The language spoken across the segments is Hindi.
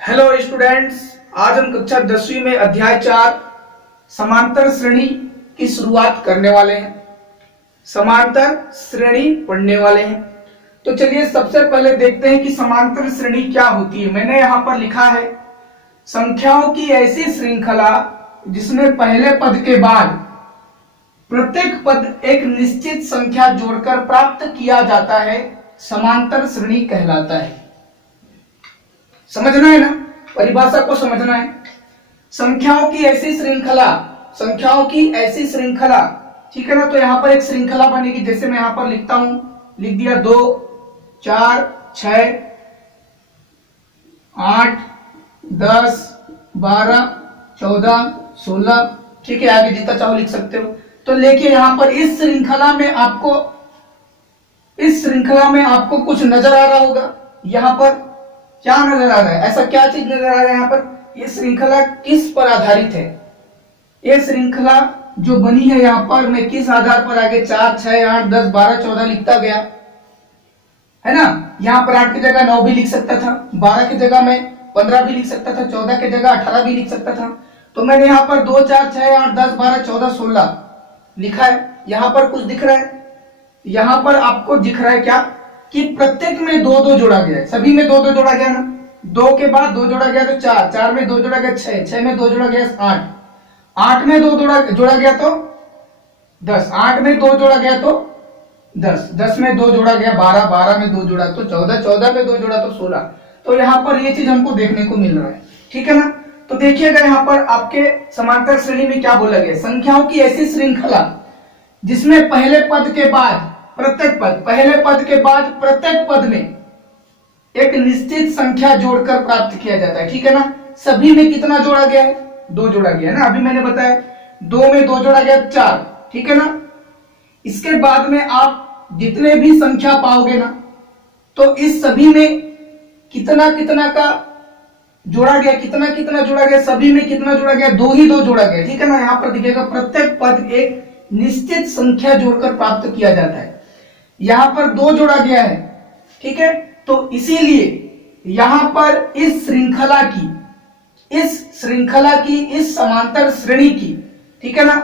हेलो स्टूडेंट्स, आज हम कक्षा 10वीं में अध्याय 4 समांतर श्रेणी की शुरुआत करने वाले हैं। समांतर श्रेणी पढ़ने वाले हैं। तो चलिए सबसे पहले देखते हैं कि समांतर श्रेणी क्या होती है। मैंने यहाँ पर लिखा है संख्याओं की ऐसी श्रृंखला जिसमें पहले पद के बाद प्रत्येक पद एक निश्चित संख्या जोड़कर प्राप्त किया जाता है, समांतर श्रेणी कहलाता है। समझना है ना, परिभाषा को समझना है। संख्याओं की ऐसी श्रृंखला, संख्याओं की ऐसी श्रृंखला, ठीक है ना। तो यहां पर एक श्रृंखला बनेगी, जैसे मैं यहां पर लिखता हूं, लिख दिया 2 4 6 8 10 12 14 16, ठीक है। आगे जितना चाहो लिख सकते हो। तो लेकिन यहां पर इस श्रृंखला में आपको कुछ नजर आ रहा होगा। यहां पर क्या नजर आ रहा है, ऐसा क्या चीज नजर आ रहा है यहाँ पर? ये श्रृंखला किस पर आधारित है? ये श्रृंखला जो बनी है यहाँ पर, मैं किस आधार पर आगे 4 6 8 10 12 14 लिखता गया, है ना। यहाँ पर 8 की जगह 9 भी लिख सकता था, 12 की जगह मैं 15 भी लिख सकता था, 14 की जगह 18 भी लिख सकता था। तो मैंने यहाँ पर 2 4 6 8 10 12 14 16 लिखा है। यहाँ पर कुछ दिख रहा है, यहाँ पर आपको दिख रहा है क्या कि प्रत्येक में 2 2 जोड़ा गया है। सभी में 2 2 जोड़ा गया ना। 2 के बाद 2 जोड़ा गया तो 4, 4 में 2 जोड़ा गया 6, 6 में 2 जोड़ा गया 8, 8 में 2 जोड़ा गया तो 10, 8 में 2 जोड़ा गया तो 10, 10 में 2 जोड़ा गया 12, 12 में 2 जोड़ा तो 14, 14 में 2 जोड़ा तो 16। तो यहाँ पर ये चीज हमको देखने को मिल रहा है, ठीक है ना। तो देखिएगा यहाँ पर आपके समांतर श्रेणी में क्या बोला गया, संख्याओं की ऐसी श्रृंखला जिसमें पहले पद के बाद प्रत्येक पद में एक निश्चित संख्या जोड़कर प्राप्त किया जाता है, ठीक है ना। सभी में कितना जोड़ा गया है? 2 जोड़ा गया है ना। अभी मैंने बताया 2 में 2 जोड़ा गया 4, ठीक है ना। इसके बाद में आप जितने भी संख्या पाओगे ना, तो इस सभी में कितना कितना का जोड़ा गया, कितना कितना जोड़ा गया, सभी में कितना जोड़ा गया? 2 ही 2 जोड़ा गया, ठीक है ना। यहाँ पर दिखेगा प्रत्येक पद एक निश्चित संख्या जोड़कर प्राप्त किया जाता है। यहां पर 2 जोड़ा गया है, ठीक है। तो इसीलिए यहां पर इस श्रृंखला की इस समांतर श्रेणी की, ठीक है ना।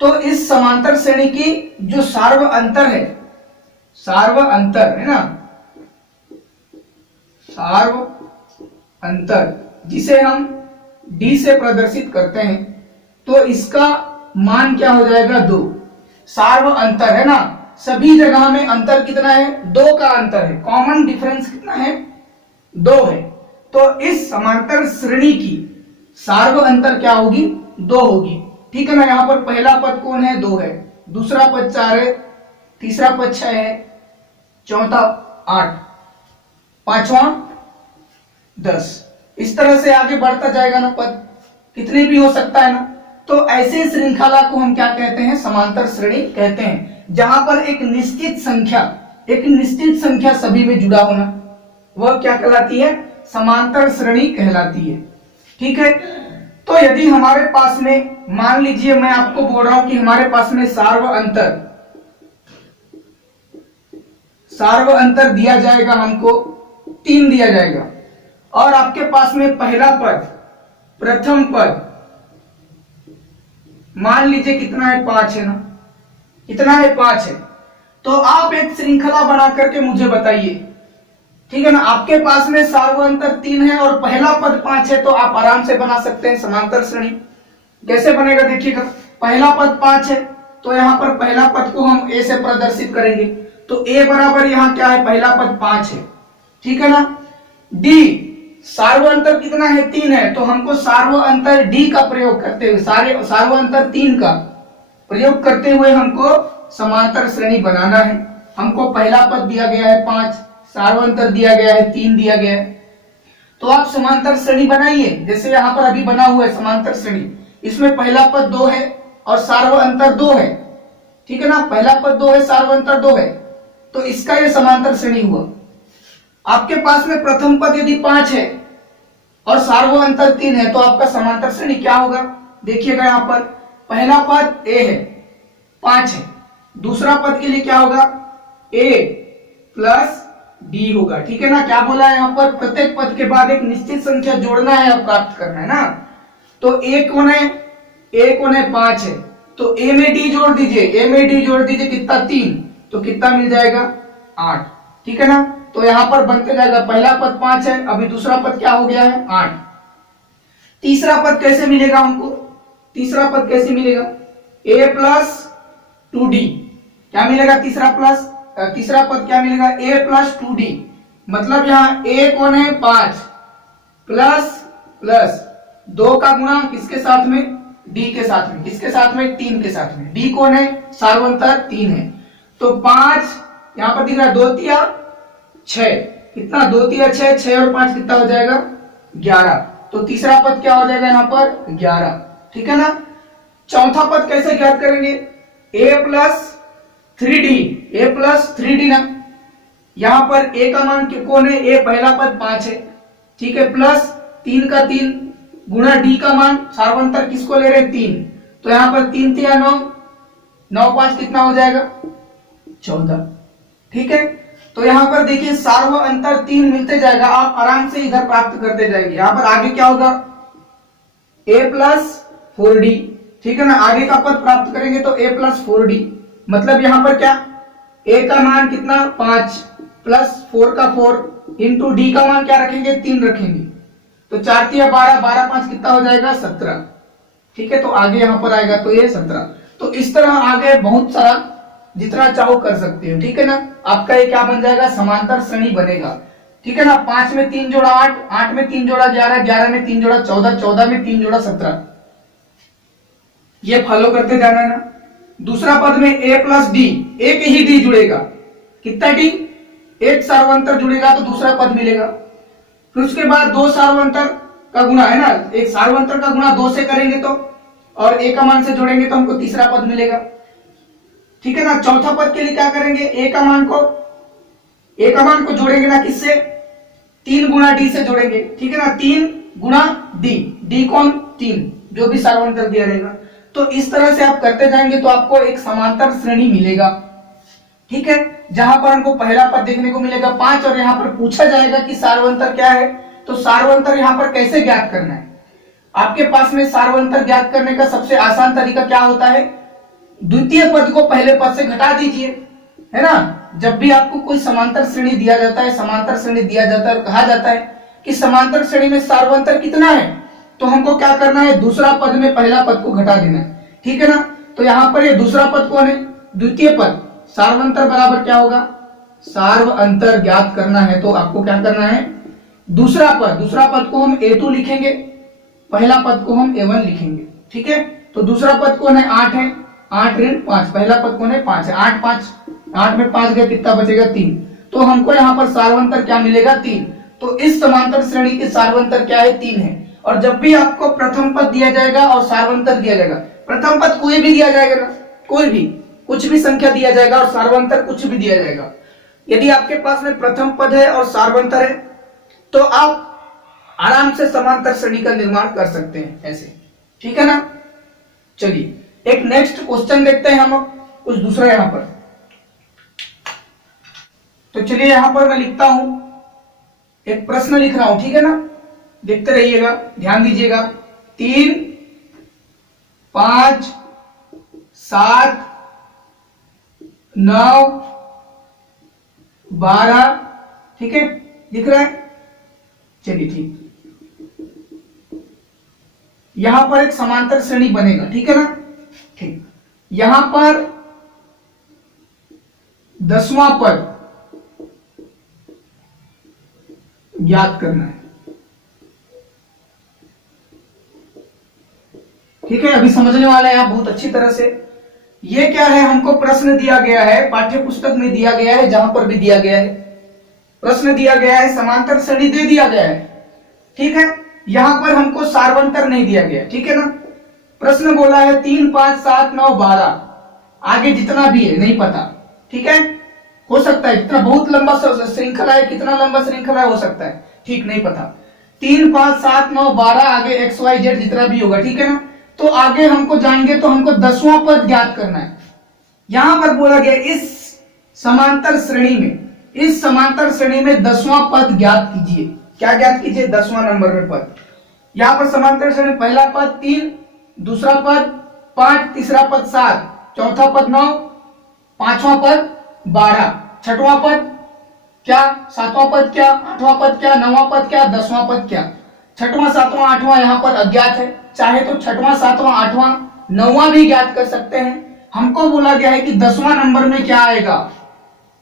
तो इस समांतर श्रेणी की जो सार्व अंतर है ना, सार्व अंतर जिसे हम d से प्रदर्शित करते हैं, तो इसका मान क्या हो जाएगा? 2। सार्व अंतर है ना, सभी जगह में अंतर कितना है? 2 का अंतर है। कॉमन डिफरेंस कितना है? 2 है। तो इस समांतर श्रेणी की सार्व अंतर क्या होगी? 2 होगी, ठीक है ना। यहां पर पहला पद कौन है? 2 है, दूसरा पद 4 है, तीसरा पद 6 है, चौथा 8, पांचवा 10। इस तरह से आगे बढ़ता जाएगा ना, पद कितने भी हो सकता है ना। तो ऐसे श्रृंखला को हम क्या कहते हैं? समांतर श्रेणी कहते हैं, जहां पर एक निश्चित संख्या सभी में जुड़ा होना, वह क्या कहलाती है? समांतर श्रेणी कहलाती है, ठीक है। तो यदि हमारे पास में, मान लीजिए मैं आपको बोल रहा हूं कि हमारे पास में सार्व अंतर दिया जाएगा, हमको 3 दिया जाएगा, और आपके पास में पहला पद, प्रथम पद मान लीजिए कितना है? 5 है ना। कितना है? 5 है। तो आप एक श्रृंखला बना करके मुझे बताइए, ठीक है ना। आपके पास में सार्व अंतर 3 है और पहला पद 5 है, तो आप आराम से बना सकते हैं समांतर श्रेणी। कैसे बनेगा देखिएगा। पहला पद 5 है, तो यहां पर पहला पद को हम a से प्रदर्शित करेंगे। तो a बराबर यहां क्या है? पहला पद 5 है, ठीक है ना। d सार्व अंतर कितना है? 3 है, तो हमको सार्व अंतर d का प्रयोग करते हुए, सार्व अंतर 3 का प्रयोग करते हुए हमको समांतर श्रेणी बनाना है। हमको पहला पद दिया गया है 5, सार्व अंतर दिया गया है 3 दिया गया है। तो आप समांतर श्रेणी बनाइए, जैसे यहां पर अभी बना हुआ है समांतर श्रेणी। इसमें पहला पद 2 है और सार्व अंतर 2 है, ठीक है ना। पहला पद 2 है, सार्व अंतर 2 है, तो इसका यह समांतर श्रेणी हुआ। आपके पास में प्रथम पद यदि 5 है और सार्व अंतर 3 है, तो आपका समांतर श्रेणी क्या होगा? देखिएगा यहां पर पहला पद a है, 5 है, दूसरा पद के लिए क्या होगा? a प्लस डी होगा। ठीक है ना, क्या बोला है यहाँ पर, प्रत्येक पद के बाद एक निश्चित संख्या जोड़ना है और प्राप्त करना है ना। तो ए कौन है, ए कौन है, 5 है, तो ए में डी जोड़ दीजिए, ए में डी जोड़ दीजिए, कितना 3, तो कितना मिल जाएगा 8। ठीक है ना, तो यहां पर बनते जाएगा, पहला पद 5 है, अभी दूसरा पद क्या हो गया है 8। तीसरा पद कैसे मिलेगा हमको, तीसरा पद कैसे मिलेगा, a प्लस 2d, क्या मिलेगा तीसरा पद क्या मिलेगा, a प्लस 2d, मतलब यहाँ a कौन है 5 प्लस प्लस 2 का गुणा किसके साथ में, d के साथ में, किसके साथ में, 3 के साथ में, d कौन है, सार्वंतर 3 है, तो 5 यहां पर दिख रहा है 2 तिया 6, कितना 2 तिया 6, 6 और 5 कितना हो जाएगा 11, तो तीसरा पद क्या हो जाएगा यहाँ पर 11। ठीक है ना, चौथा पद कैसे ज्ञात करेंगे, a प्लस 3d ना, यहां पर a का मान कौन है, a पहला पद 5 है, ठीक है, प्लस 3 का 3 गुणा d का मान, सार्वंतर किसको ले रहे हैं 3, तो यहां पर 3 तिया 9, 9 5 कितना हो जाएगा 14। ठीक है, तो यहां पर देखिए सार्व अंतर 3 मिलते जाएगा, आप आराम से इधर प्राप्त करते जाएंगे। यहां पर आगे क्या होगा, a प्लस 4d, ठीक है ना, आगे का पद प्राप्त करेंगे तो a प्लस 4d, मतलब यहां पर क्या, a का मान कितना 5 प्लस 4 का 4 इंटू d का मान क्या रखेंगे 3 रखेंगे, तो 4 तिया 12, 12 5 कितना हो जाएगा 17। ठीक है, तो आगे यहां पर आएगा तो ये 17। तो इस तरह आगे बहुत सारा जितना चाहो कर सकते हो। ठीक है ना, आपका ये क्या बन जाएगा, समांतर श्रेणी बनेगा। ठीक है ना, 5 में 3 जोड़ा 8, 8 में 3 जोड़ा 11, 11 में 3 जोड़ा 14, 14 में 3 जोड़ा 17, ये फॉलो करते जाना है ना। दूसरा पद में a प्लस डी, एक ही डी जुड़ेगा, कितना डी, एक सार्वंतर जुड़ेगा तो दूसरा पद मिलेगा। फिर उसके बाद 2 सार्वंतर का गुणा है ना, एक सार्वंतर का गुणा 2 से करेंगे तो, और a का मान से जोड़ेंगे तो हमको तीसरा पद मिलेगा। ठीक है ना, चौथा पद के लिए क्या करेंगे, a का मान को जोड़ेंगे ना किससे, 3 गुणा d से जोड़ेंगे। ठीक है ना, 3 गुणा d कौन 3, जो भी सार्वंतर दिया रहेगा। तो इस तरह से आप करते जाएंगे तो आपको एक समांतर श्रेणी मिलेगा। ठीक है, जहां पर हमको पहला पद देखने को मिलेगा 5, और यहां पर पूछा जाएगा कि सार्वंतर क्या है, तो सार्वंतर यहां पर कैसे ज्ञात करना है। आपके पास में सार्वंतर ज्ञात करने का सबसे आसान तरीका क्या होता है, द्वितीय पद को पहले पद से घटा दीजिए, है ना। जब भी आपको कोई समांतर श्रेणी दिया जाता है, समांतर श्रेणी दिया जाता है और कहा जाता है कि समांतर श्रेणी में सार्वंतर कितना है, तो हमको क्या करना है, दूसरा पद में पहला पद को घटा देना है। ठीक है ना, तो यहां पर ये दूसरा पद कौन है, द्वितीय पद, सार्वंतर बराबर क्या होगा, सार्व अंतर ज्ञात करना है तो आपको क्या करना है, दूसरा पद को हम a2 लिखेंगे, पहला पद को हम a1 लिखेंगे। ठीक है, तो दूसरा पद कौन है 8 है, 8 ऋण 5, पहला पद कौन है 5 है, 8 में 5 गए कितना बचेगा 3, तो हमको यहाँ पर सार्वंतर क्या मिलेगा 3। तो इस समांतर श्रेणी के सार्वंतर क्या है 3 है। और जब भी आपको प्रथम पद दिया जाएगा और सार्वंतर दिया जाएगा, प्रथम पद कोई भी दिया जाएगा ना, कोई भी कुछ भी संख्या दिया जाएगा और सार्वंतर कुछ भी दिया जाएगा, यदि आपके पास में प्रथम पद है और सार्वंतर है तो आप आराम से समांतर श्रेणी का निर्माण कर सकते हैं ऐसे। ठीक है ना, चलिए एक नेक्स्ट क्वेश्चन देखते हैं हम कुछ दूसरा यहां पर। तो चलिए यहां पर मैं लिखता हूं, एक प्रश्न लिख रहा हूं, ठीक है ना, देखते रहिएगा, ध्यान दीजिएगा। 3 5 7 9 12, ठीक है, दिख रहा है, चलिए ठीक, यहां पर एक समांतर श्रेणी बनेगा। ठीक है ना, ठीक, यहां पर 10वां पद ज्ञात करना है। ठीक है, अभी समझने वाले हैं आप बहुत अच्छी तरह से। ये क्या है, हमको प्रश्न दिया गया है, पाठ्य पुस्तक में दिया गया है, जहां पर भी दिया गया है, प्रश्न दिया गया है, समांतर श्रेणी दे दिया गया है। ठीक है, यहां पर हमको सार्वंतर नहीं दिया गया। ठीक है ना, प्रश्न बोला है 3 5 7 9 12, आगे जितना भी है नहीं पता। ठीक है, हो सकता है इतना बहुत लंबा श्रृंखला है, कितना लंबा श्रृंखला हो सकता है, ठीक नहीं पता। 3 5 7 9 12, आगे एक्स वाई जेड जितना भी होगा। ठीक है ना, तो आगे हमको जाएंगे तो हमको 10वां पद ज्ञात करना है। यहां पर बोला गया इस समांतर श्रेणी में इस समांतर श्रेणी में 10वां पद ज्ञात कीजिए। क्या ज्ञात कीजिए? 10वां नंबर में पद। यहां पर समांतर श्रेणी पहला पद 3, दूसरा पद 5, तीसरा पद 7, चौथा पद 9, पांचवा पद 12, छठवां पद क्या, सातवां पद क्या, आठवां पद क्या, नौवां पद क्या, 10वां पद क्या। छठवां, सातवां, आठवां यहां पर अज्ञात है। चाहे तो छठवां, सातवां, आठवां, नौवां भी ज्ञात कर सकते हैं। हमको बोला गया है कि 10वां नंबर में क्या आएगा,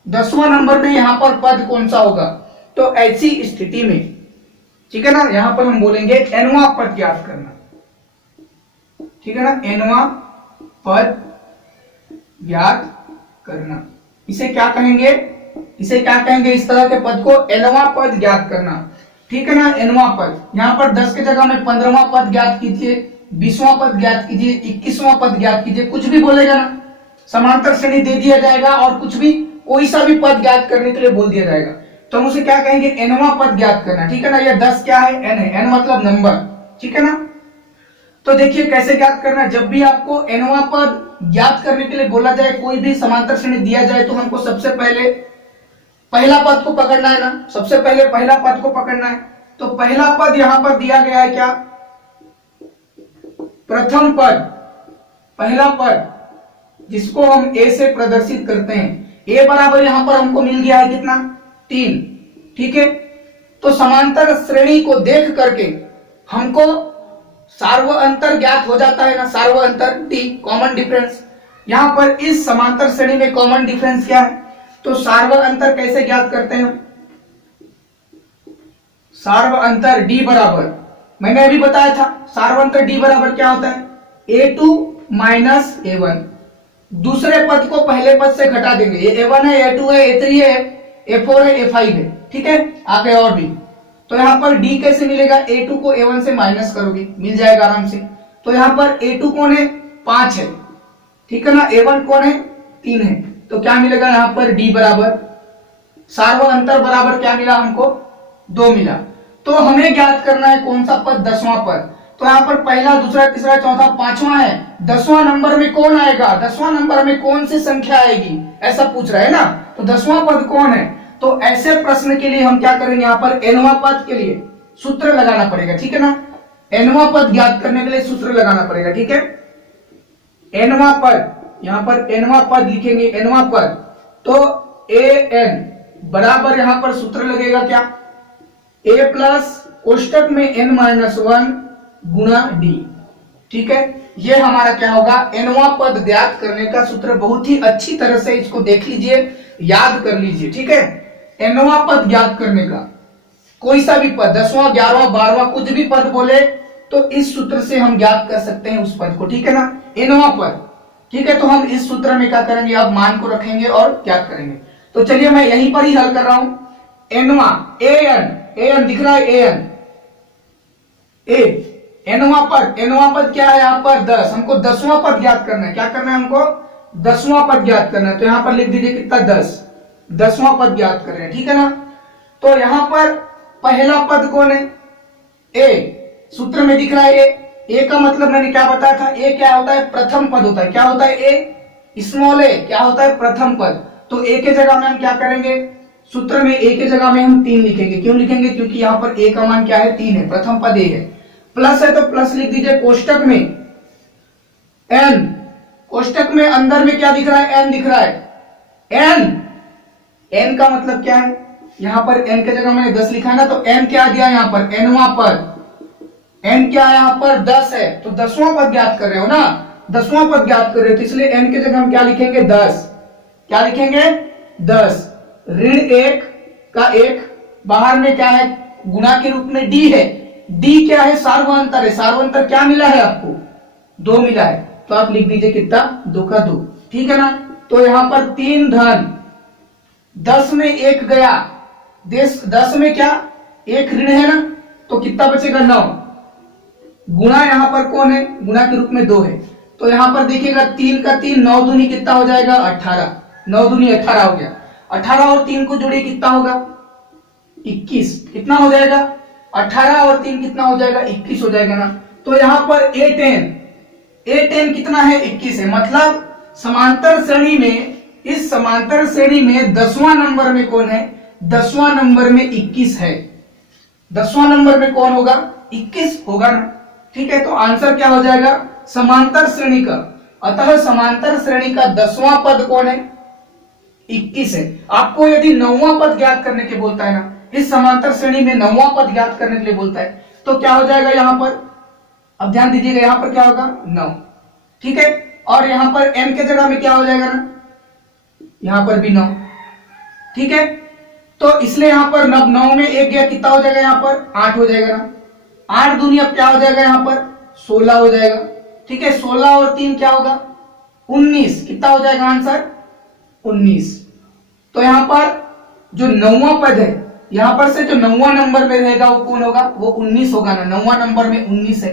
10वां नंबर में यहां पर पद कौन सा होगा। तो ऐसी स्थिति में, ठीक है ना, यहां पर हम बोलेंगे nवां पद ज्ञात करना। ठीक है ना, nवां पद ज्ञात करना। इसे क्या कहेंगे, इसे क्या कहेंगे, इस तरह के पद को nवां पद ज्ञात करना। ठीक है ना, nवां पद। यहां पर 10 के जगह में 15वां पद ज्ञात कीजिए, 20वां पद ज्ञात कीजिए, 21वां पद ज्ञात कीजिए, कुछ भी बोलेगा ना, समांतर श्रेणी दे दिया जाएगा और कुछ भी कोई सा भी पद ज्ञात करने के लिए बोल दिया जाएगा। तो हम उसे क्या कहेंगे, nवां पद ज्ञात करना। ठीक है ना, ये 10 क्या है, n है, n मतलब नंबर। ठीक है ना, तो देखिए कैसे ज्ञात करना। जब भी आपको nवां पद ज्ञात करने के लिए बोला जाए, कोई भी समांतर श्रेणी दिया जाए, तो हमको सबसे पहले पहला पद को पकड़ना है ना, सबसे पहले पहला पद को पकड़ना है। तो पहला पद यहां पर दिया गया है क्या, प्रथम पद, पहला पद जिसको हम a से प्रदर्शित करते हैं। a बराबर यहां पर हमको मिल गया है कितना, 3। ठीक है, तो समांतर श्रेणी को देख करके हमको सार्व अंतर ज्ञात हो जाता है ना, सार्व अंतर d, कॉमन डिफरेंस। यहां पर इस समांतर श्रेणी में कॉमन डिफरेंस क्या है, तो सार्व अंतर कैसे ज्ञात करते हैं, सार्व अंतर d बराबर, मैंने अभी बताया था, सार्व अंतर d बराबर क्या होता है, a2 माइनस a1। दूसरे पद को पहले पद से घटा देंगे, ये a1 है, a2 है, a3 है, a4 है, a5 है। ठीक है, आगे और भी। तो यहां पर d कैसे मिलेगा, a2 को a1 से माइनस करोगे, मिल जाएगा आराम से। तो यहां पर a2 कौन है, 5 है। ठीक है ना, a1 कौन है, 3 है। तो क्या मिलेगा यहां पर d बराबर, सार्व अंतर बराबर क्या मिला हमको, 2 मिला। तो हमें ज्ञात करना है कौन सा पद, 10वां पद। तो यहां पर पहला, दूसरा, तीसरा, चौथा, 5वां है। 10वां नंबर में कौन आएगा, 10वां नंबर में कौन सी संख्या आएगी, ऐसा पूछ रहा है ना। तो 10वां पद कौन है, तो ऐसे प्रश्न के लिए हम क्या करेंगे, यहां पर nवां पद के लिए सूत्र लगाना पड़ेगा। ठीक है ना, nवां पद ज्ञात करने के लिए सूत्र लगाना पड़ेगा। ठीक है, nवां पद, यहां पर nवां पद लिखेंगे, nवां पद। तो an बराबर यहां पर सूत्र लगेगा क्या, a प्लस कोष्टक में n माइनस 1 गुणा d। ठीक है, ये हमारा क्या होगा, nवां पद ज्ञात करने का सूत्र। बहुत ही अच्छी तरह से इसको देख लीजिए, याद कर लीजिए। ठीक है, nवां पद ज्ञात करने का कोई सा भी पद, 10वां, 11वां, 12वां, कुछ भी पद बोले तो इस सूत्र से हम ज्ञात कर सकते हैं उस पद को। ठीक है ना, nवां पद। ठीक है, तो हम इस सूत्र में क्या करेंगे, अब मान को रखेंगे और ज्ञात करेंगे। तो चलिए मैं यहीं पर ही हल कर रहा हूं। nवां, an दिख रहा है, nवां पद क्या है, यहां पर 10। हमको 10वां पद ज्ञात करना है। क्या करना है हमको, 10वां पद ज्ञात करना है। तो यहां पर लिख दीजिए कितना, 10वां पद ज्ञात कर रहे हैं। ठीक है ना, तो यहां पर पहला पद कौन है, a, सूत्र में दिख रहा है a का मतलब मैंने क्या बताया था, a क्या होता है, प्रथम पद होता है। क्या होता है, a स्मॉल a क्या होता है, प्रथम पद। तो a के जगह में हम क्या करेंगे, सूत्र में a के जगह में हम 3 लिखेंगे। क्यों लिखेंगे, क्योंकि यहाँ पर a का मान क्या है, 3 है, प्रथम पद a है। प्लस है तो प्लस लिख दीजिए, कोष्टक में n, कोष्टक में अंदर में क्या दिख रहा है, n दिख रहा है। n का मतलब क्या है, यहां पर n के जगह मैंने 10 लिखा है ना, तो n क्या दिया यहां पर, nवां पद। n क्या है यहां पर, 10 है। तो 10वां पद ज्ञात कर रहे हो ना, 10वां पद ज्ञात कर रहे हो, तो इसलिए n के जगह हम क्या लिखेंगे, 10। क्या लिखेंगे, 10। ऋण 1 का 1, बाहर में क्या है, गुणा के रूप में d है। d क्या है, सार्वअंतर है। सार्वअंतर क्या मिला है आपको, 2 मिला है। तो आप लिख दीजिए कितना, 2 का 2। ठीक है ना, तो यहां पर 3 धन, 10 में 1 गया, 10 में क्या, 1 ऋण है ना, तो कितना बचेगा, 9। गुणा यहां पर कौन है, गुणा के रूप में 2 है। तो यहां पर देखिएगा 3 का 3, 9 दूनी कितना हो जाएगा, 18। 9 दूनी 18 हो गया। 18 और 3 को जोड़िए कितना होगा, 21। कितना हो जाएगा, 18 और 3 कितना हो जाएगा, 21 हो जाएगा ना। तो यहां पर A10 कितना है, 21 है। मतलब समांतर श्रेणी में इस समांतर श्रेणी में 10वां नंबर में कौन है? 10वां नंबर में 21 है। 10वां नंबर में कौन होगा? 21 होगा ना। ठीक है, तो आंसर क्या हो जाएगा? समांतर श्रेणी का। अतः समांतर श्रेणी का 10वां पद कौन है? 21 है। आपको यदि 9वां पद ज्ञात करने के बोलता है ना, इस समांतर श्रेणी में 9वां पद ज्ञात करने के लिए बोलता है, तो क्या हो जाएगा यहां पर? अब ध्यान दीजिएगा, यहां पर क्या होगा? 9। ठीक है, और यहां पर n के जगह में क्या हो जाएगा ना, यहां पर भी 9। ठीक है, तो इसलिए यहां पर 9 में एक गया, कितना हो जाएगा? यहां पर 8 हो जाएगा ना। 8 दूनी अब क्या हो जाएगा? यहां पर 16 हो जाएगा। ठीक है, 16 और 3 क्या होगा? 19। कितना हो जाएगा आंसर? 19। तो यहां पर जो 9वां पद है, यहां पर से जो 9वां नंबर में रहेगा वो कौन होगा? वो 19 होगा ना। 9वां नंबर में 19 है।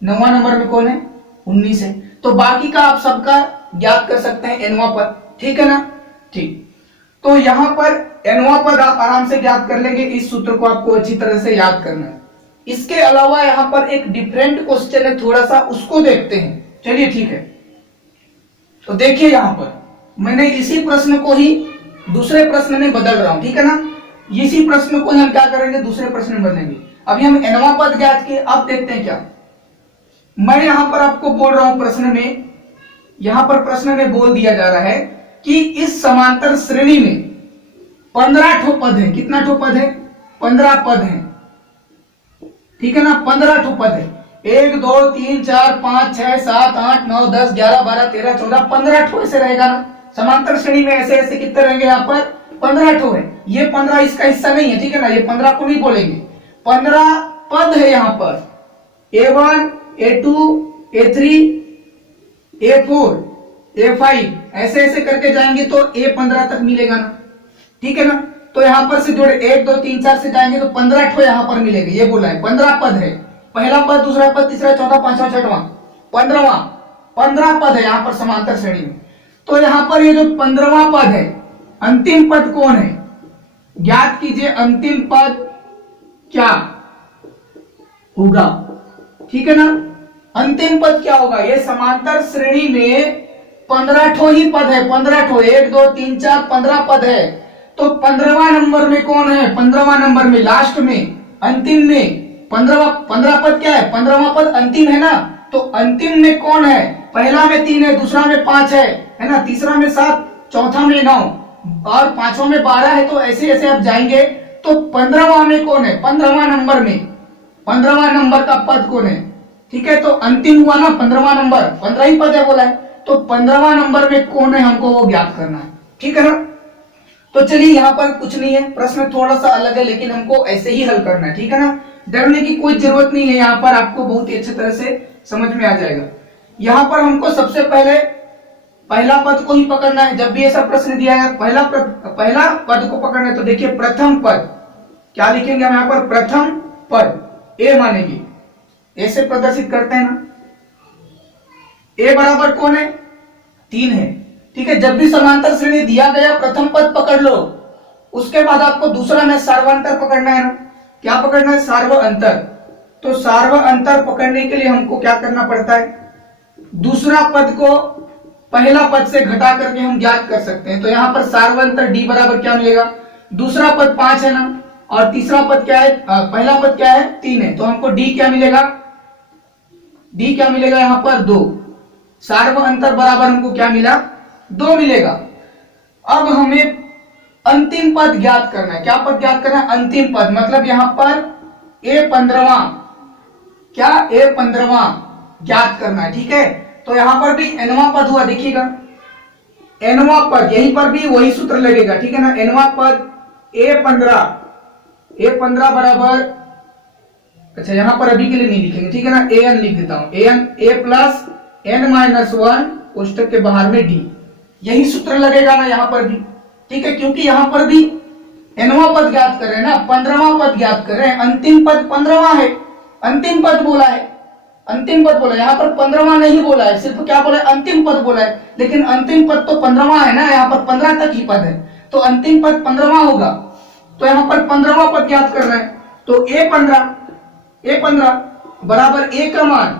9वां नंबर में कौन है? 19 है। तो बाकी का आप सबका ज्ञात कर सकते हैं, nवां पद। ठीक है ना? ठीक, तो यहां पर nवां पद आप आराम से ज्ञात कर लेंगे। इस सूत्र को आपको अच्छी तरह से याद करना है। इसके अलावा यहां पर एक डिफरेंट क्वेश्चन है, थोड़ा सा उसको देखते हैं। चलिए ठीक है, तो देखिए यहां पर मैंने इसी प्रश्न को ही दूसरे प्रश्न में बदल रहा हूं। ठीक है ना? इसी प्रश्न को हम क्या करेंगे? दूसरे प्रश्न में बदलेंगे। अभी हम nवां पद ज्ञात किए, अब देखते हैं क्या। मैं यहां पर आपको बोल रहा हूं प्रश्न में, यहां पर प्रश्न में बोल दिया जा रहा है कि इस समांतर श्रेणी में 15 ठो पद है। कितना ठो पद है? 15 पद है। ठीक है ना? 15 ठो पद है। 1 2 3 4 5 6 7 8 9 10 11 12 13 14 15 ठो ऐसे रहेगा ना। समांतर श्रेणी में ऐसे ऐसे कितने रहेंगे? यहाँ पर 15 ठो है। ये 15 इसका हिस्सा नहीं है। ठीक है ना? ये 15 को नहीं बोलेंगे। 15 पद है यहाँ पर। A1 A2 A3 A4 A5 ऐसे ऐसे करके जाएंगे तो A15 तक मिलेगा ना। ठीक है ना? तो यहां पर से जोड़े 1 2 3 4 से जाएंगे तो 15 ठो यहां पर मिलेंगे। ये बोला है 15 पद है। पहला पद, दूसरा पद, तीसरा, चौथा, पांचवा, छठवां, 15वां, 15 पद है यहां पर समांतर श्रेणी में। तो यहां पर ये जो 15वां पद है, अंतिम पद कौन है? ज्ञात कीजिए अंतिम पद क्या होगा। ठीक है ना? अंतिम पद क्या होगा? ये समांतर श्रेणी में 15 ठो ही पद है। 15 ठो, 1 2 3 4 15 पद है। तो 15वां नंबर में कौन है? 15वां नंबर में, लास्ट में, अंतिम में 15 पद क्या है? 15वां पद अंतिम है ना। तो अंतिम में कौन है? पहला में 3 है, दूसरा में 5 है ना, तीसरा में 7, चौथा में 9 और पांचवा में 12 है। तो ऐसे ऐसे आप जाएंगे तो 15वां में कौन है? 15वां नंबर में 15वां नंबर का पद कौन है? ठीक है, तो अंतिम हुआ ना 15वां नंबर, 15 ही पद है बोला है। तो 15वां नंबर में कौन है हमको वो ज्ञात करना है। ठीक है ना? तो चलिए यहाँ पर कुछ नहीं है, प्रश्न थोड़ा सा अलग है लेकिन हमको ऐसे ही हल करना है। ठीक है ना? डरने की कोई जरूरत नहीं है। यहाँ पर आपको बहुत ही अच्छी तरह से समझ में आ जाएगा। यहाँ पर हमको सबसे पहले पहला पद को ही पकड़ना है। जब भी ऐसा प्रश्न दिया है पहला पद को पकड़ना है। तो देखिए प्रथम पद क्या लिखेंगे हम यहाँ पर? प्रथम पद ए मानेंगे। ए से प्रदर्शित करते हैं ना। ए बराबर कौन है? 3 है। ठीक है, जब भी समांतर श्रेणी दिया गया प्रथम पद पकड़ लो, उसके बाद आपको दूसरा में सार्वअंतर पकड़ना है ना। क्या पकड़ना है? सार्वअंतर। तो सार्वअंतर पकड़ने के लिए हमको क्या करना पड़ता है? दूसरा पद को पहला पद से घटा करके हम ज्ञात कर सकते हैं। तो यहां पर सार्वअंतर d बराबर क्या मिलेगा? दूसरा पद 5 है ना, और तीसरा पद क्या है? पहला पद क्या है? 3 है। तो हमको d क्या मिलेगा? d क्या मिलेगा यहां पर? 2। सार्वअंतर बराबर हमको क्या मिला? 2 मिलेगा। अब हमें अंतिम पद ज्ञात करना है। क्या पद ज्ञात करना है? अंतिम पद। मतलब यहां पर A15वां, क्या A15वां ज्ञात करना है। ठीक है, तो यहां पर भी nवां पद हुआ, देखिएगा nवां पद, यहीं पर भी वही सूत्र लगेगा। ठीक है ना? nवां पद A15 बराबर, अच्छा यहां पर अभी के लिए नहीं लिखेंगे। ठीक है ना? an लिख देता हूं। a प्लस n-1 कोष्टक के बाहर में d, यही सूत्र लगेगा ना यहां पर भी। ठीक है, क्योंकि यहां पर भी nवां पद ज्ञात कर रहे हैं ना, 15वां पद ज्ञात कर रहे हैं। अंतिम पद 15वां है। अंतिम पद बोला है, अंतिम पद बोला, यहाँ पर 15वां नहीं बोला है, सिर्फ क्या बोला है? अंतिम पद बोला है। लेकिन अंतिम पद तो 15वां है ना, यहाँ पर 15 तक ही पद है। तो अंतिम पद 15वां होगा। तो यहाँ पर 15वां पद ज्ञात कर रहे हैं। तो A15 बराबर A का मान,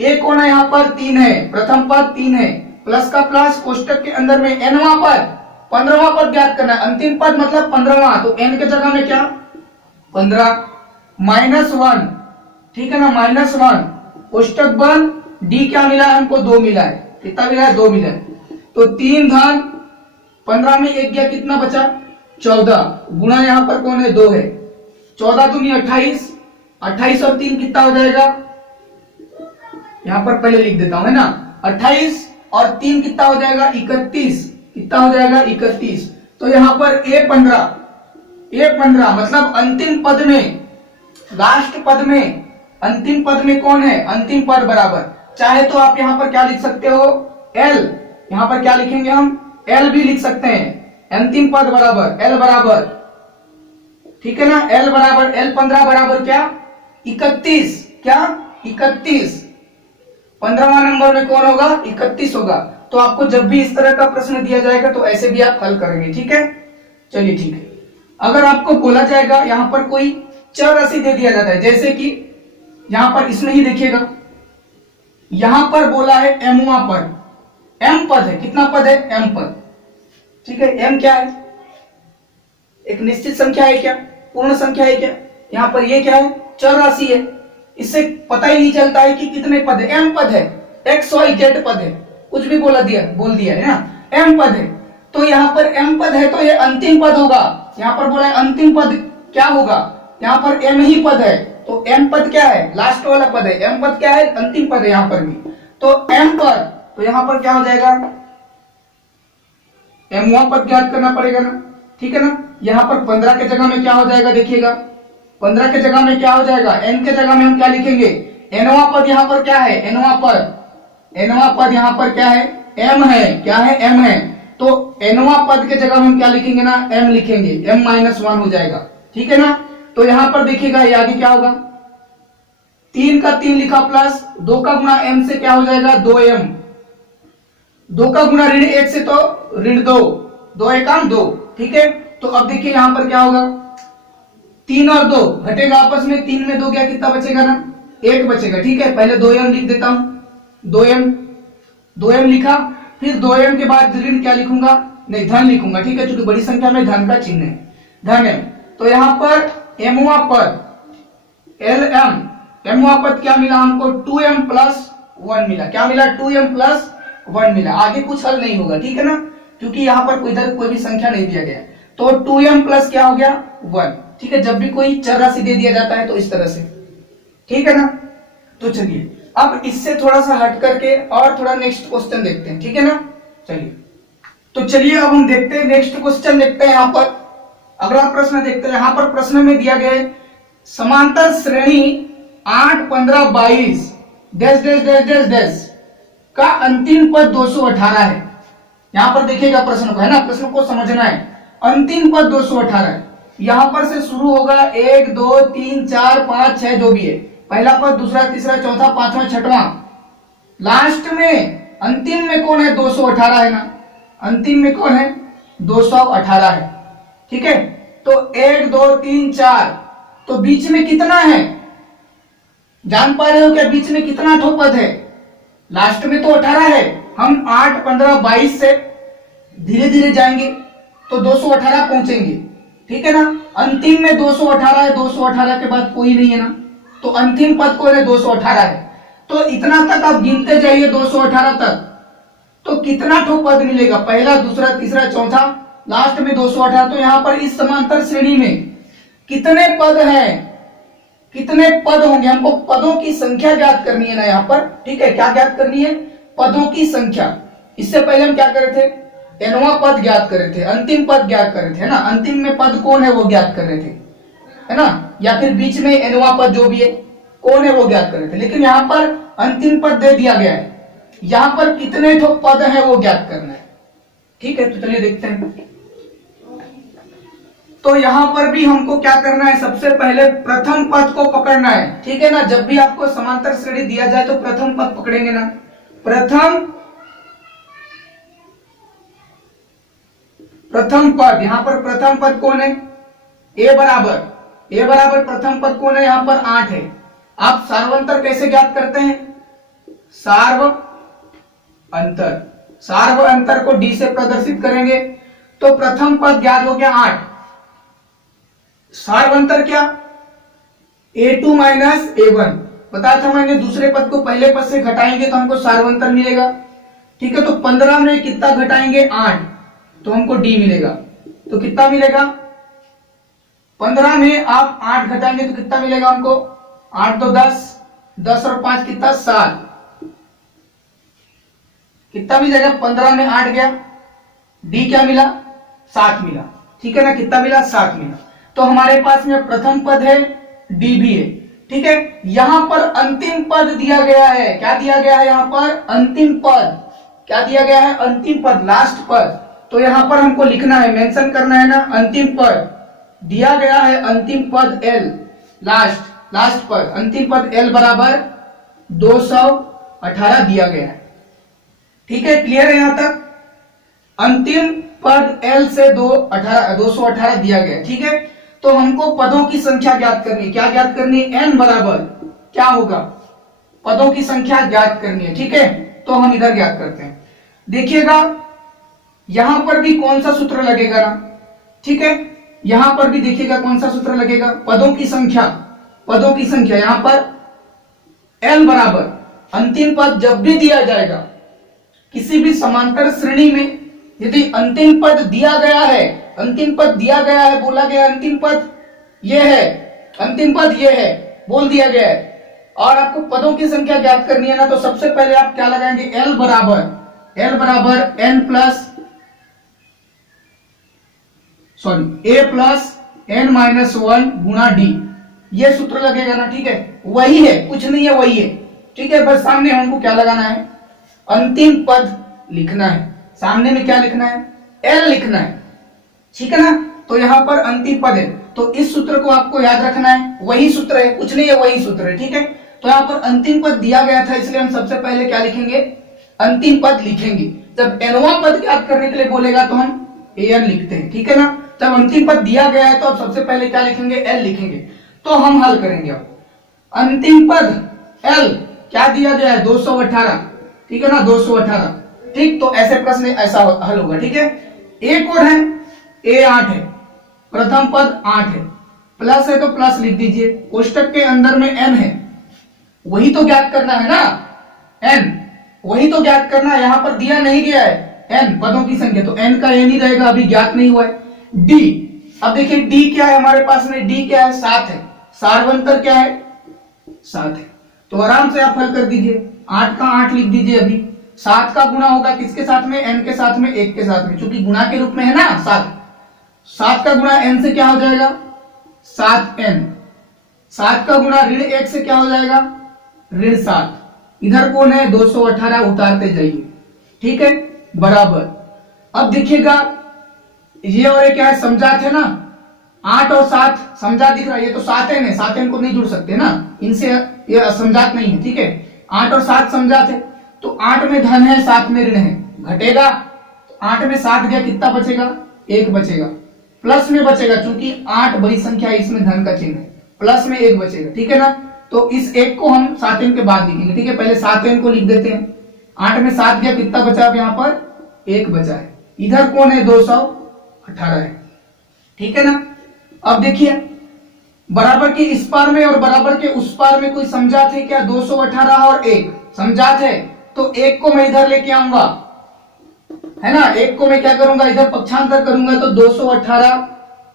A कौन है यहाँ पर? 3 है। प्रथम पद 3 है, प्लस का प्लस, कोष्टक के अंदर में nवां पद, 15वां पद ज्ञात करना है, अंतिम पद मतलब 15वां, तो n के जगह में क्या 15 -1, ठीक है ना, -1 कोष्टक बंद, d क्या मिला है हमको 2 मिला है, कितना मिला है 2 मिला है, तो 3 धन 15 में 1 गया, कितना बचा 14, गुणा यहाँ पर कौन है 2 है, 14 दूनी 28, 28 और 3 कितना हो जाएगा, यहां पर पहले लिख देता हूं है ना, 28 और 3 कितना हो जाएगा 31, कितना हो जाएगा 31, तो यहां पर A15 मतलब अंतिम पद में, लास्ट पद में, अंतिम पद में कौन है, अंतिम पद बराबर, चाहे तो आप यहां पर क्या लिख सकते हो L, यहां पर क्या लिखेंगे हम L भी लिख सकते हैं, अंतिम पद बराबर L बराबर, ठीक है ना, L बराबर L15 बराबर क्या 31, क्या 31, 15वां नंबर में कौन होगा 31 होगा। तो आपको जब भी इस तरह का प्रश्न दिया जाएगा तो ऐसे भी आप हल करेंगे, ठीक है, चलिए ठीक है। अगर आपको बोला जाएगा यहां पर कोई चर राशि दे दिया जाता है, जैसे कि यहां पर इसमें ही देखिएगा, यहां पर बोला है एमवा पद, एम पद है, कितना पद है एम पद, ठीक है, एम क्या है एक निश्चित संख्या है क्या, पूर्ण संख्या है क्या, यहां पर ये क्या है चर राशि है, इससे पता ही नहीं चलता है कि कितने पद है, एम पद है, एक्स वाई जेड पद है, कुछ भी बोल दिया है ना, एम पद है, तो यहाँ पर एम पद है तो ये अंतिम पद होगा, यहाँ पर बोला है अंतिम पद क्या होगा, यहाँ पर एम ही पद है, तो एम पद क्या है लास्ट वाला पद है, एम पद क्या है अंतिम पद है यहाँ पर भी, तो एम पद, तो यहाँ पर क्या हो जाएगा एमवा पद ज्ञात करना पड़ेगा ना, ठीक है ना, यहाँ पर 15 के जगह में क्या हो जाएगा देखिएगा, 15 के जगह में क्या हो जाएगा, n के जगह में हम क्या लिखेंगे, nवा पद यहाँ पर क्या है, nवा पद यहाँ पर क्या है m है, क्या है m है, तो nवा पद के जगह में हम क्या लिखेंगे ना m लिखेंगे, m-1 हो जाएगा, ठीक है ना। तो यहाँ पर देखिएगा ये आगे क्या होगा, 3 का 3 लिखा प्लस 2 का गुणा m से क्या हो जाएगा 2m, 2 का गुणा ऋण 1 से तो ऋण 2, 2 एकाम 2, ठीक है। तो अब देखिए यहाँ पर क्या होगा, 3 और 2 घटेगा आपस में, 3 में 2 गया, कितना बचेगा ना 1 बचेगा, ठीक है, पहले 2m लिख देता हूं, 2m लिखा, फिर 2m के बाद ऋण क्या लिखूंगा, नहीं धन लिखूंगा, ठीक है, क्योंकि बड़ी संख्या में धन का चिन्ह है, धन है, तो यहाँ पर एमवा पद lm, एमवा पद क्या मिला हमको 2m+1 मिला, क्या मिला 2m+1 मिला, आगे कुछ हल नहीं होगा, ठीक है ना, क्योंकि यहाँ पर इधर कोई भी संख्या नहीं दिया गया, तो 2m प्लस क्या हो गया 1, ठीक है, जब भी कोई चर राशि दे दिया जाता है तो इस तरह से, ठीक है ना। तो चलिए अब इससे थोड़ा सा हट करके और थोड़ा नेक्स्ट क्वेश्चन देखते हैं, ठीक है ना, चलिए तो चलिए अब हम देखते हैं नेक्स्ट क्वेश्चन, देखते हैं यहाँ पर अगला प्रश्न देखते हैं। यहाँ पर प्रश्न में दिया गया है समांतर श्रेणी 8 15 22 dash dash dash dash dash का अंतिम पद 218 है। यहाँ पर देखिएगा प्रश्न को, है ना, प्रश्न को समझना है, अंतिम पद 218 है, यहां पर से शुरू होगा 1 2 3 4 5 6 जो भी है, पहला पद दूसरा तीसरा चौथा पांचवा छठवां, लास्ट में अंतिम में कौन है 218 है ना, अंतिम में कौन है 218 है, ठीक है। तो 1 2 3 4, तो बीच में कितना है, जान पा रहे हो क्या बीच में कितना ठो पद है, लास्ट में तो 18 है, हम 8 15 22 से धीरे धीरे जाएंगे तो 218 पहुंचेंगे, ठीक है ना, अंतिम में 218 है, 218 के बाद कोई नहीं है ना, तो अंतिम पद कौन है 218 है, तो इतना तक आप गिनते जाइए 218 तक, तो कितना ठो पद मिलेगा, पहला दूसरा तीसरा चौथा, लास्ट में 218, तो यहाँ पर इस समांतर श्रेणी में कितने पद हैं, कितने पद होंगे, हमको पदों की संख्या ज्ञात करनी है ना यहाँ पर, ठीक है, क्या ज्ञात करनी है पदों की संख्या। इससे पहले हम क्या कर रहे थे, एनवा पद ज्ञात कर रहे थे, अंतिम पद ज्ञात कर रहे थे, है ना, अंतिम में पद कौन है वो ज्ञात कर रहे थे, है ना, या फिर बीच में एनवा पद जो भी है कौन है वो ज्ञात कर रहे थे, लेकिन यहाँ पर अंतिम पद दे दिया गया है, यहाँ पर कितने ठो पद है वो ज्ञात करना है, ठीक है। तो चलिए देखते हैं, तो यहाँ पर भी हमको क्या करना है, सबसे पहले प्रथम पद को पकड़ना है, ठीक है ना, जब भी आपको समांतर श्रेणी दिया जाए तो प्रथम पद पकड़ेंगे ना, प्रथम पद, यहां पर प्रथम पद कौन है ए बराबर प्रथम पद कौन है, यहां पर 8 है। आप सार्वंतर कैसे ज्ञात करते हैं, सार्व अंतर को डी से प्रदर्शित करेंगे, तो प्रथम पद ज्ञात हो गया 8। सार्वंतर क्या, a2 माइनस a1। बताया था मैंने दूसरे पद को पहले पद से घटाएंगे तो हमको सार्वंतर मिलेगा। ठीक है, तो 15 में कितना घटाएंगे 8, तो हमको d मिलेगा। तो कितना मिलेगा, 15 में आप 8 घटाएंगे तो कितना मिलेगा हमको, 8 तो 10, 10 और 5 कितना 7, कितना मिलेगा, 15 में 8 गया, d क्या मिला 7 मिला। ठीक है ना, कितना मिला 7 मिला। तो हमारे पास में प्रथम पद है, d भी है। ठीक है, यहां पर अंतिम पद दिया गया है। क्या दिया गया है यहाँ पर, अंतिम पद। क्या दिया गया है, अंतिम पद, लास्ट पद। तो यहां पर हमको लिखना है, मेंशन करना है ना, अंतिम पद दिया गया है, अंतिम पद l, लास्ट पद, अंतिम पद l बराबर 218 दिया गया है। ठीक है, क्लियर है यहां तक। अंतिम पद l से 218 दिया गया है। ठीक है, तो हमको पदों की संख्या ज्ञात करनी है। क्या ज्ञात करनी है, n बराबर क्या होगा, पदों की संख्या ज्ञात करनी है। ठीक है, तो हम इधर ज्ञात करते हैं। देखिएगा यहां पर भी कौन सा सूत्र लगेगा ना। ठीक है, यहां पर भी देखिएगा कौन सा सूत्र लगेगा, पदों की संख्या यहां पर l बराबर, अंतिम पद जब भी दिया जाएगा किसी भी समांतर श्रेणी में, यदि अंतिम पद दिया गया है, बोला गया अंतिम पद ये है, अंतिम पद ये है, बोल दिया गया है, और आपको पदों की संख्या ज्ञात करनी है ना, तो सबसे पहले आप क्या लगाएंगे, l बराबर n plus a plus n minus 1 गुणा d, ये सूत्र लगेगा ना। ठीक है, वही है, कुछ नहीं है, वही है। ठीक है, बस सामने हमको क्या लगाना है, अंतिम पद लिखना है। सामने में क्या लिखना है, l लिखना है। ठीक है ना, तो यहां पर अंतिम पद है, तो इस सूत्र को आपको याद रखना है, वही सूत्र है, कुछ नहीं है, वही सूत्र है। ठीक है, तो यहां पर अंतिम पद दिया गया था, इसलिए हम सबसे पहले क्या लिखेंगे, अंतिम पद लिखेंगे। जब nवां पद ज्ञात करने के लिए बोलेगा तो हम an लिखते हैं। ठीक है ना, जब अंतिम पद दिया गया है तो अब सबसे पहले क्या लिखेंगे, l लिखेंगे। तो हम हल करेंगे। अब अंतिम पद l क्या दिया गया है, 218। ठीक है ना, 218। ठीक, तो ऐसे प्रश्न ऐसा हल होगा। ठीक है, एक और है, a 8 है, प्रथम पद 8 है, प्लस है तो प्लस लिख दीजिए, कोष्टक के अंदर में n है, वही तो ज्ञात करना है ना, n वही तो ज्ञात करना है। यहां पर दिया नहीं गया है n पदों की संख्या, तो n का n ही रहेगा, अभी ज्ञात नहीं हुआ है। d, अब देखिए d क्या है हमारे पास में, d क्या है 7 है, सार्वंतर क्या है 7 है, तो आराम से आप हल कर दीजिए। 8 का 8 लिख दीजिए। अभी 7 का गुणा होगा किसके साथ में, n के साथ में, 1 के साथ में, क्योंकि गुणा के रूप में है ना 7 का गुणा n से क्या हो जाएगा 7n, 7 का गुणा ऋण 1 से क्या हो जाएगा ऋण 7। इधर कौन है 218, उतारते जाइए। ठीक है, बराबर। अब देखिएगा ये और ये क्या है, समझात है ना, 8 और 7 समझात दिख रहा है, ये तो 7n है, 7n को नहीं जुड़ सकते ना, इनसे ये समझात नहीं है। ठीक है, 8 और 7 समझात है, तो 8 में धन है 7 में ऋण है, घटेगा, 8 में 7 गया, कितना बचेगा 1 बचेगा, प्लस में बचेगा, क्योंकि 8 बड़ी संख्या है, इसमें धन का चिन्ह है, प्लस में 1 बचेगा। ठीक है ना, तो इस 1 को हम 7n के बाद लिखेंगे। ठीक है, पहले 7n को लिख देते हैं, 8 में 7 गया, कितना बचा अब यहाँ पर 1 बचा है, इधर कौन है 218 है। ठीक है ना, अब देखिए बराबर के इस पार में और बराबर के उस पार में कोई समझात है क्या, 218 और 1 समझात है, तो 1 को मैं इधर लेके आऊंगा, है ना, 1 को मैं क्या करूंगा इधर पक्षांतर करूंगा, तो 218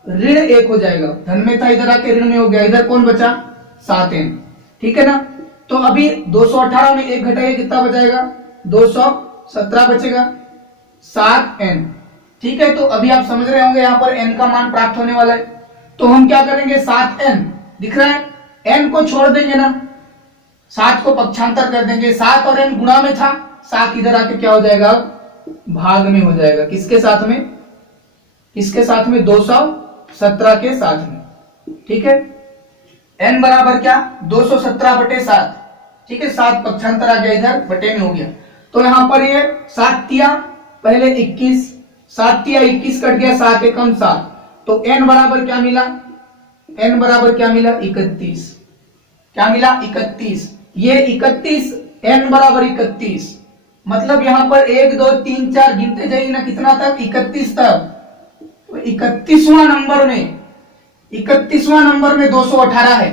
ऋण 1 हो जाएगा, धन में था इधर आके ऋण में हो गया, इधर कौन बचा 7n। ठीक है ना, तो अभी 218 में 1 घटाइए, कितना बचाएगा 217 बचेगा, 7n। ठीक है, तो अभी आप समझ रहे होंगे यहाँ पर n का मान प्राप्त होने वाला है, तो हम क्या करेंगे 7n दिख रहा है, n को छोड़ देंगे ना, 7 को पक्षांतर कर देंगे, 7 और n गुणा में था, 7 इधर आके क्या हो जाएगा भाग में हो जाएगा, किसके साथ में, किसके साथ में 217 के साथ में। ठीक है, n बराबर क्या 217/7। ठीक है, 7 पक्षांतर आ गया, इधर बटे में हो गया, तो यहां पर ये 7 तिया पहले 21, 7 तिया 21 कट गया, 7 एकम 7, तो n बराबर क्या मिला, n बराबर क्या मिला 31, क्या मिला 31, ये 31 n बराबर 31, मतलब यहां पर 1 2 3 4 गिनते जाइए ना, कितना तक 31 तक, 31वां नंबर में 218 है,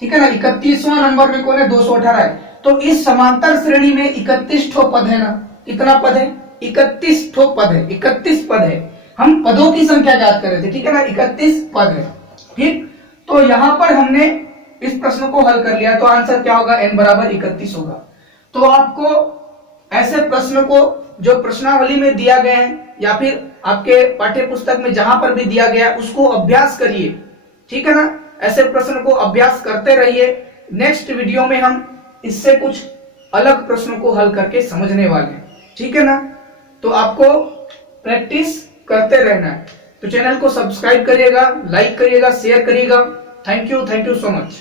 ठीक है ना। 31वां नंबर में कौन है? 218 है। तो इस समांतर श्रेणी में 31 ठो पद है ना। कितना पद है? 31 ठो पद है, 31 पद है। हम पदों की संख्या ज्ञात कर रहे थे, ठीक है ना। 31 पद है, ठीक। तो यहां पर हमने इस प्रश्न को हल कर लिया, तो आंसर क्या होगा? n बराबर 31 होगा। तो आपको ऐसे प्रश्न को जो प्रश्नावली में दिया गया है या फिर आपके पाठ्य पुस्तक में जहां पर भी दिया गया है उसको अभ्यास करिए, ठीक है ना। ऐसे प्रश्न को अभ्यास करते रहिए। नेक्स्ट वीडियो में हम इससे कुछ अलग प्रश्नों को हल करके समझने वाले हैं, ठीक है ना। तो आपको प्रैक्टिस करते रहना है। तो चैनल को सब्सक्राइब करिएगा, लाइक करिएगा, शेयर करिएगा। Thank you so much.